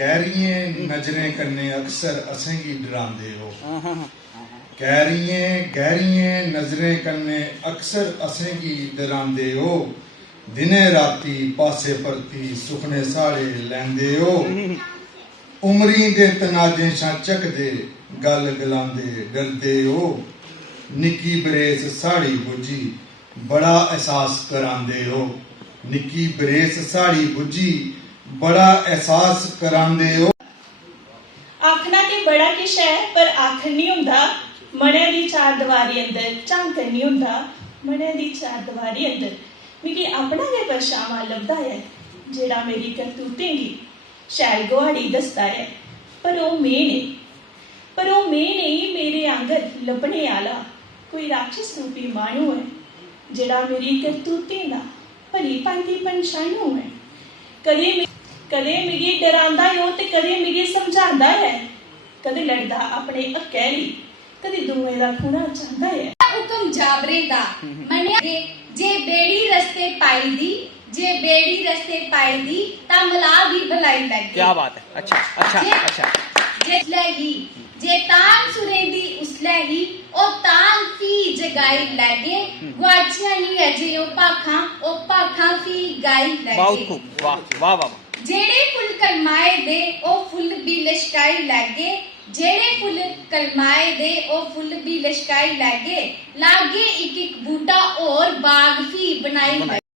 गहरियें नजरें कन्ने अक्सर असेंगी डरांदे हो। गहरियें नजरें कन्ने अक्सर असेंगी डरांदे हो। दिने राती पासे परती सुखने साढ़े लैंदे हो। उमरी दे तनाजे शा चकदे गल गलांदे डरदे हो। निक्की बरेस साड़ी बुझी बड़ा एहसास करांदे हो। निक्की बरेस साड़ी बुझी बड़ा एहसास करांदे हो। आखना ते बड़ा किश है पर आखर नहीं हुंदा। मने दी चार दीवारी अंदर झांकन नहीं हुंदा। मने दी चार दीवारी अंदर मिगी अपना गै परछावां लभदा है जेड़ा मेरी करतूतें गी शैल गुहाड़ी दसदा है। पर ओह में नहीं मेरे आंगर लभने आला कोई राक्षस रूपी मानू है जेड़ा मेरी करतूतें दा भली भांति पंछानू है। कदे मिगी डरांदा हो ते कदे मिगी समझांदा है। कदे लड़दा अपने हक्कै लई कदे दूए दा खूना चाहंदा है। हुक्म जाबरे दा मन्निया जे बेड़ी रस्ते पाई दी जे बेड़ी रस्ते पाई दी ता मला भी भलाई लगे। क्या बात है। अच्छा जिसले ही जे तांग सुरेंदी उसले ही ओ तांग फी जगाई लगे। गुआचियां नी अजे ओ पाखा फी गाई लगे। बहुत खूब। वाह वाह। जेड़े फुल कलमाए दे ओ फुल भी लश्काई लगे। जेड़े फुल कलमाए दे ओ फुल भी लश्काई लगे। लागे एक एक बूटा और बाग फी बनाई लगे।